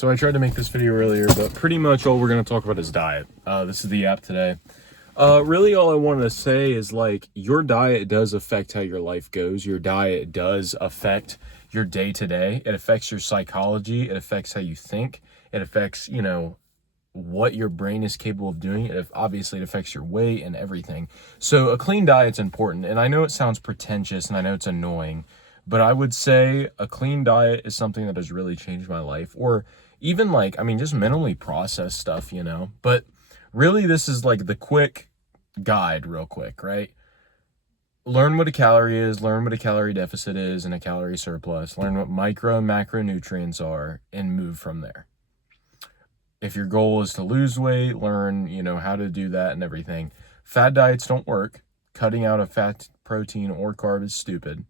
So I tried to make this video earlier, but pretty much all we're going to talk about is diet. This is the app today. Really all I wanted to say is, like, your diet does affect how your life goes. Your diet does affect your day to day. It affects your psychology. It affects how you think. It affects, what your brain is capable of doing. Obviously it affects your weight and everything. So a clean diet's important. And I know it sounds pretentious and I know it's annoying, but I would say a clean diet is something that has really changed my life. Or even just mentally process stuff, But really this is like the quick guide real quick, right? Learn what a calorie is, learn what a calorie deficit is and a calorie surplus, learn what micro and macronutrients are, and move from there. If your goal is to lose weight, learn, how to do that and everything. Fad diets don't work. Cutting out of fat, protein, or carb is stupid.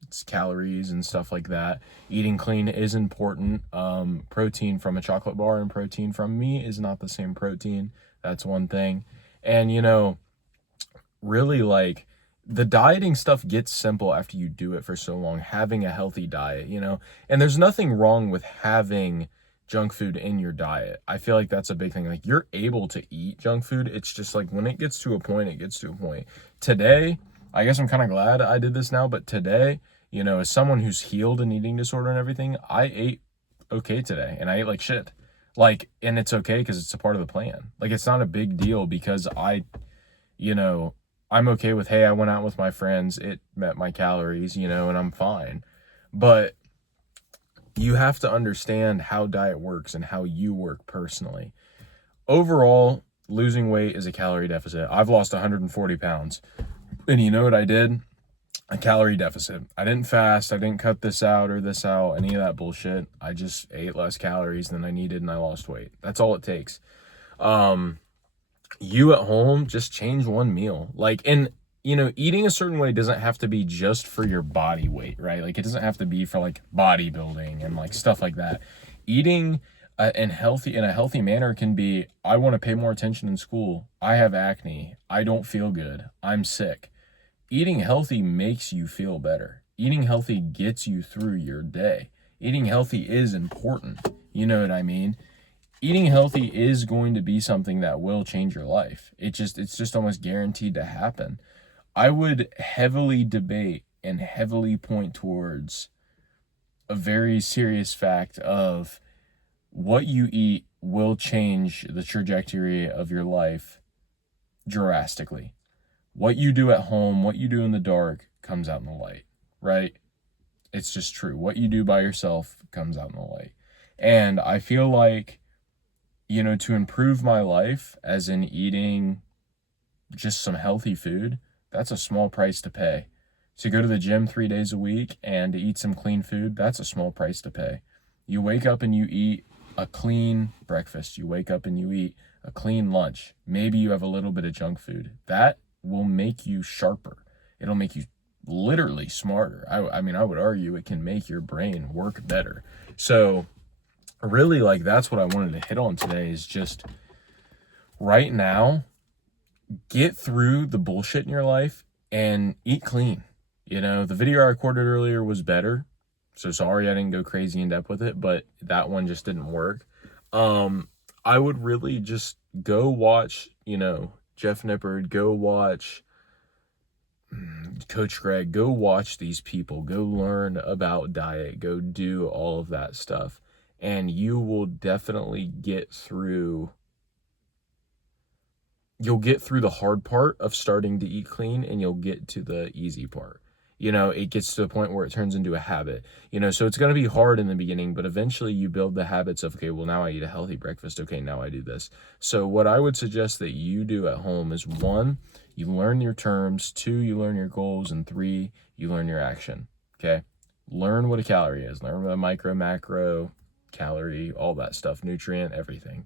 It's calories and stuff like that. Eating clean is important. Protein from a chocolate bar and protein from meat is not the same protein. That's one thing. And, really, like, the dieting stuff gets simple after you do it for so long. Having a healthy diet, and there's nothing wrong with having junk food in your diet. I feel like that's a big thing. Like, you're able to eat junk food. It's just like when it gets to a point, it gets to a point. Today, I guess I'm kind of glad I did this now, but today, as someone who's healed an eating disorder and everything, I ate okay today, and I ate like shit. Like, and it's okay because it's a part of the plan. Like, it's not a big deal because I'm okay with, hey, I went out with my friends, it met my calories, and I'm fine. But you have to understand how diet works and how you work personally. Overall, losing weight is a calorie deficit. I've lost 140 pounds. And you know what I did? A calorie deficit. I didn't fast. I didn't cut this out or this out, any of that bullshit. I just ate less calories than I needed and I lost weight. That's all it takes. You at home, just change one meal. Eating a certain way doesn't have to be just for your body weight, right? Like, it doesn't have to be for like bodybuilding and like stuff like that. Eating in a healthy manner can be, I want to pay more attention in school. I have acne. I don't feel good. I'm sick. Eating healthy makes you feel better. Eating healthy gets you through your day. Eating healthy is important. You know what I mean? Eating healthy is going to be something that will change your life. It's just almost guaranteed to happen. I would heavily debate and heavily point towards a very serious fact of what you eat will change the trajectory of your life drastically. What you do at home, what you do in the dark comes out in the light, right? It's just true. What you do by yourself comes out in the light. And I feel like, to improve my life, as in eating just some healthy food, that's a small price to pay. To go to the gym 3 days a week and to eat some clean food, that's a small price to pay. You wake up and you eat a clean breakfast. You wake up and you eat a clean lunch. Maybe you have a little bit of junk food. That will make you sharper. It'll make you literally smarter. I would argue it can make your brain work better. So really, like, that's what I wanted to hit on today, is just right now, get through the bullshit in your life and eat clean. The video I recorded earlier was better. So sorry I didn't go crazy in depth with it, but that one just didn't work. I would really just go watch, Jeff Nippard, go watch Coach Greg, go watch these people, go learn about diet, go do all of that stuff. And you will definitely get through the hard part of starting to eat clean, and you'll get to the easy part. It gets to the point where it turns into a habit, so it's going to be hard in the beginning, but eventually you build the habits of, okay, well, now I eat a healthy breakfast. Okay, now I do this. So what I would suggest that you do at home is, 1, you learn your terms, 2, you learn your goals, and 3, you learn your action. Okay. Learn what a calorie is, learn what a micro, macro, calorie, all that stuff, nutrient, everything.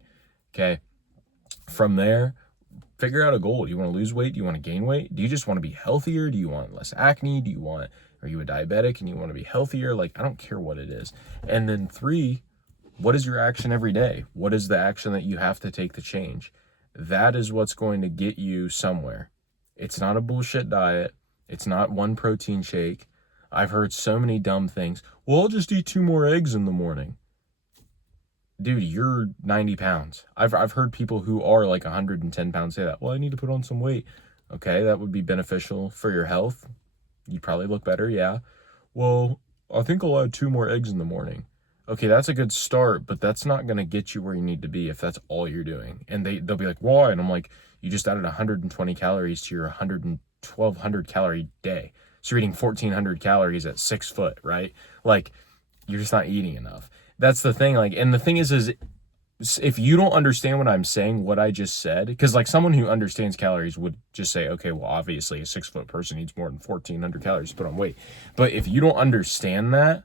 Okay. From there, figure out a goal. Do you want to lose weight? Do you want to gain weight? Do you just want to be healthier? Do you want less acne? Are you a diabetic and you want to be healthier? Like, I don't care what it is. And then 3, what is your action every day? What is the action that you have to take to change? That is what's going to get you somewhere. It's not a bullshit diet. It's not one protein shake. I've heard so many dumb things. Well, I'll just eat 2 more eggs in the morning. dude, you're 90 pounds. I've heard people who are like 110 pounds say that. Well, I need to put on some weight. Okay, that would be beneficial for your health. You'd probably look better, yeah. Well, I think I'll add 2 more eggs in the morning. Okay, that's a good start, but that's not going to get you where you need to be if that's all you're doing. And they'll be like, why? And I'm like, you just added 120 calories to your 1,200 calorie day. So you're eating 1,400 calories at 6 foot, right? Like, you're just not eating enough. That's the thing. Like, and the thing is if you don't understand what I'm saying, what I just said, because like someone who understands calories would just say, okay, well, obviously a 6 foot person needs more than 1,400 calories to put on weight. But if you don't understand that,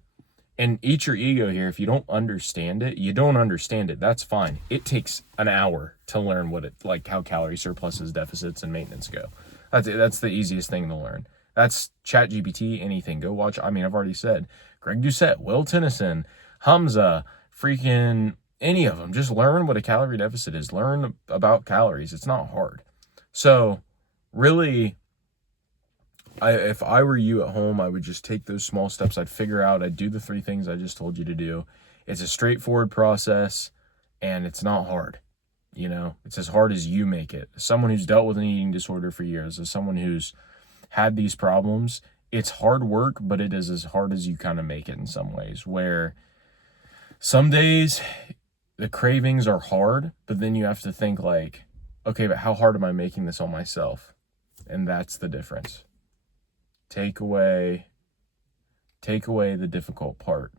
and eat your ego here, if you don't understand it, you don't understand it. That's fine. It takes an hour to learn what it, like how calorie surpluses, deficits, and maintenance go. That's the easiest thing to learn. That's ChatGPT, anything. Go watch. I mean, I've already said Greg Doucette, Will Tennyson, Hamza, freaking any of them. Just learn what a calorie deficit is. Learn about calories. It's not hard. So really, if I were you at home, I would just take those small steps. I'd do the 3 things I just told you to do. It's a straightforward process and it's not hard. You know, it's as hard as you make it. As someone who's dealt with an eating disorder for years, as someone who's had these problems, it's hard work, but it is as hard as you kind of make it in some ways, where some days the cravings are hard, but then you have to think like, okay, but how hard am I making this on myself? And that's the difference. Take away the difficult part.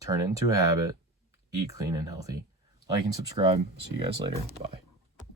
Turn it into a habit. Eat clean and healthy. Like and subscribe. See you guys later. Bye.